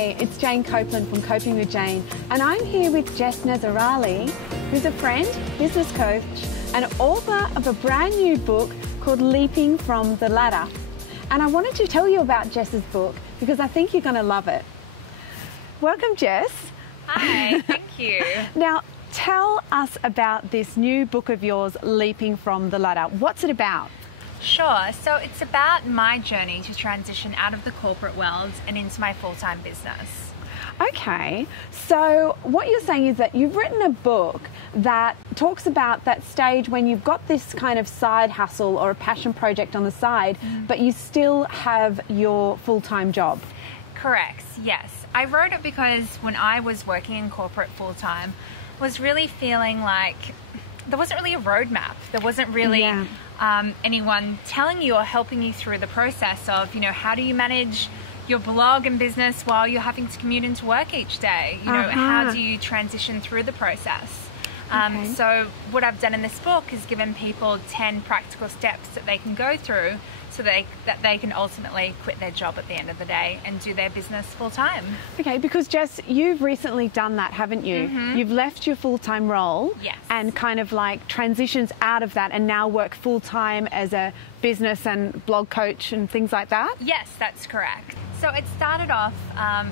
Hi, it's Jane Copeland from Coping with Jane, and I'm here with Jess Nazarali, who's a friend, business coach, and author of a brand new book called Leaping from the Ladder. And I wanted to tell you about Jess's book because I think you're going to love it. Welcome, Jess. Hi, thank you. Now, tell us about this new book of yours, Leaping from the Ladder. What's it about? Sure. So it's about my journey to transition out of the corporate world and into my full-time business. Okay, so what you're saying is that you've written a book that talks about that stage when you've got this kind of side hustle or a passion project on the side, but you still have your full-time job. Correct, yes. I wrote it because when I was working in corporate full-time, I was really feeling like there wasn't really a roadmap. There wasn't really anyone telling you or helping you through the process of, how do you manage your blog and business while you're having to commute into work each day? How do you transition through the process? So what I've done in this book is given people 10 practical steps that they can go through so that they can ultimately quit their job at the end of the day and do their business full time. Okay, because Jess, you've recently done that, haven't you? You've left your full-time role and kind of like transitions out of that and now work full-time as a business and blog coach and things like that? Yes, that's correct. So it started off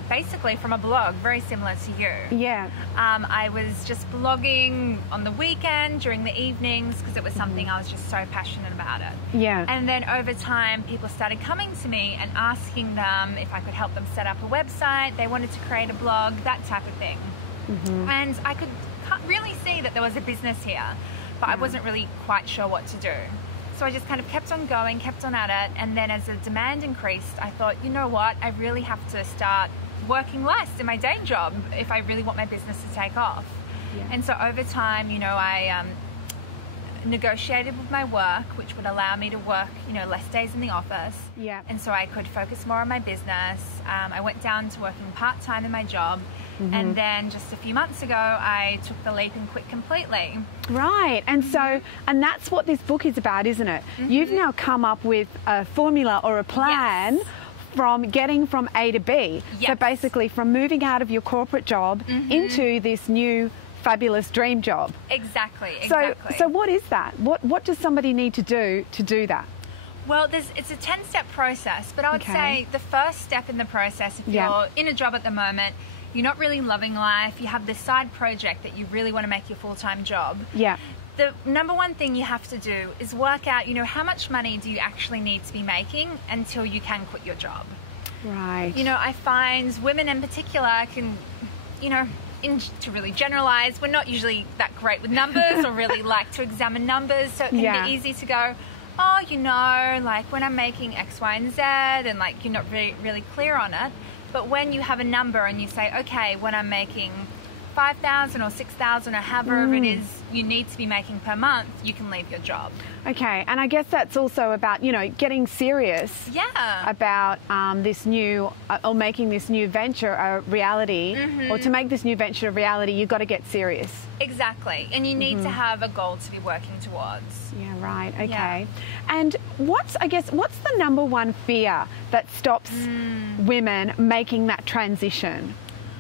basically from a blog, very similar to you. Yeah. I was just blogging on the weekend, during the evenings, because it was something I was just so passionate about it. Yeah. And then over time, people started coming to me and asking them if I could help them set up a website. They wanted to create a blog, that type of thing. And I could really see that there was a business here, but I wasn't really quite sure what to do. So I just kind of kept on going, kept on at it, and then as the demand increased, I thought, you know what, I really have to start working less in my day job if I really want my business to take off. Yeah. And so over time, I negotiated with my work, which would allow me to work, less days in the office. Yeah. And so I could focus more on my business. I went down to working part-time in my job. And then just a few months ago, I took the leap and quit completely. Right, and so, and that's what this book is about, isn't it? You've now come up with a formula or a plan from getting from A to B. So basically from moving out of your corporate job into this new fabulous dream job. Exactly. So what is that? What does somebody need to do that? Well, it's a 10-step process, but I would say the first step in the process, if you're in a job at the moment, you're not really loving life, you have this side project that you really want to make your full-time job. Yeah. The number one thing you have to do is work out, how much money do you actually need to be making until you can quit your job. Right. I find women in particular can, to really generalize, we're not usually that great with numbers or really like to examine numbers, so it can be easy to go, oh, like when I'm making X, Y, and Z, and like you're not really clear on it. But when you have a number and you say, okay, when I'm making 5,000 or 6,000 or however it is you need to be making per month, you can leave your job. Okay, and I guess that's also about, getting serious about this new, or making this new venture a reality, or to make this new venture a reality, you've got to get serious. Exactly, and you need to have a goal to be working towards. Yeah, right, okay. Yeah. And what's the number one fear that stops women making that transition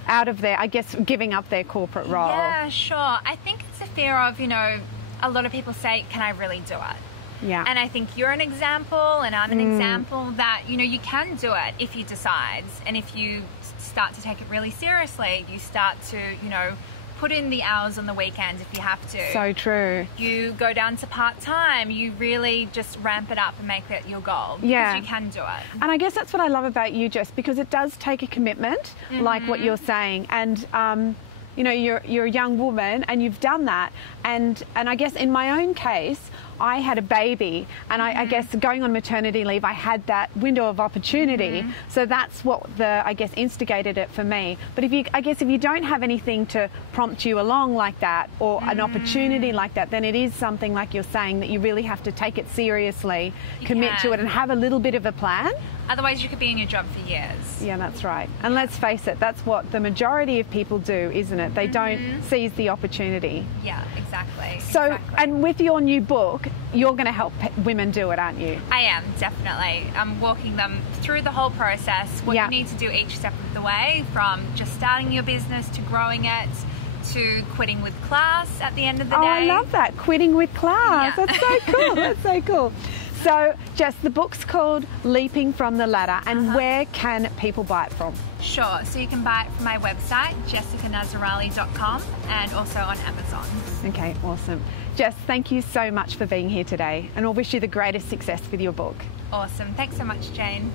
out of their, giving up their corporate role? Yeah, sure. I think it's a fear of, a lot of people say, can I really do it? Yeah. And I think you're an example and I'm an example that, you can do it if you decide. And if you start to take it really seriously, you start to, put in the hours on the weekends if you have to. So true. You go down to part-time. You really just ramp it up and make it your goal. Yeah. Because you can do it. And I guess that's what I love about you, Jess, because it does take a commitment, like what you're saying. And, you're a young woman and you've done that. And I guess in my own case, I had a baby and I guess going on maternity leave, I had that window of opportunity. So that's what instigated it for me. But if you don't have anything to prompt you along like that or an opportunity like that, then it is something like you're saying that you really have to take it seriously, commit to it and have a little bit of a plan. Otherwise you could be in your job for years. Yeah, that's right. And let's face it, that's what the majority of people do, isn't it? They don't seize the opportunity. Yeah, exactly. So, and with your new book, you're going to help women do it, aren't you? I am, definitely. I'm walking them through the whole process, what Yeah. you need to do each step of the way, from just starting your business to growing it to quitting with class at the end of the Oh, day. I love that. Quitting with class. Yeah. That's so cool. That's so cool. So, Jess, the book's called Leaping from the Ladder, and where can people buy it from? Sure, so you can buy it from my website, jessicanazarali.com, and also on Amazon. Okay, awesome. Jess, thank you so much for being here today, and I'll wish you the greatest success with your book. Awesome. Thanks so much, Jane.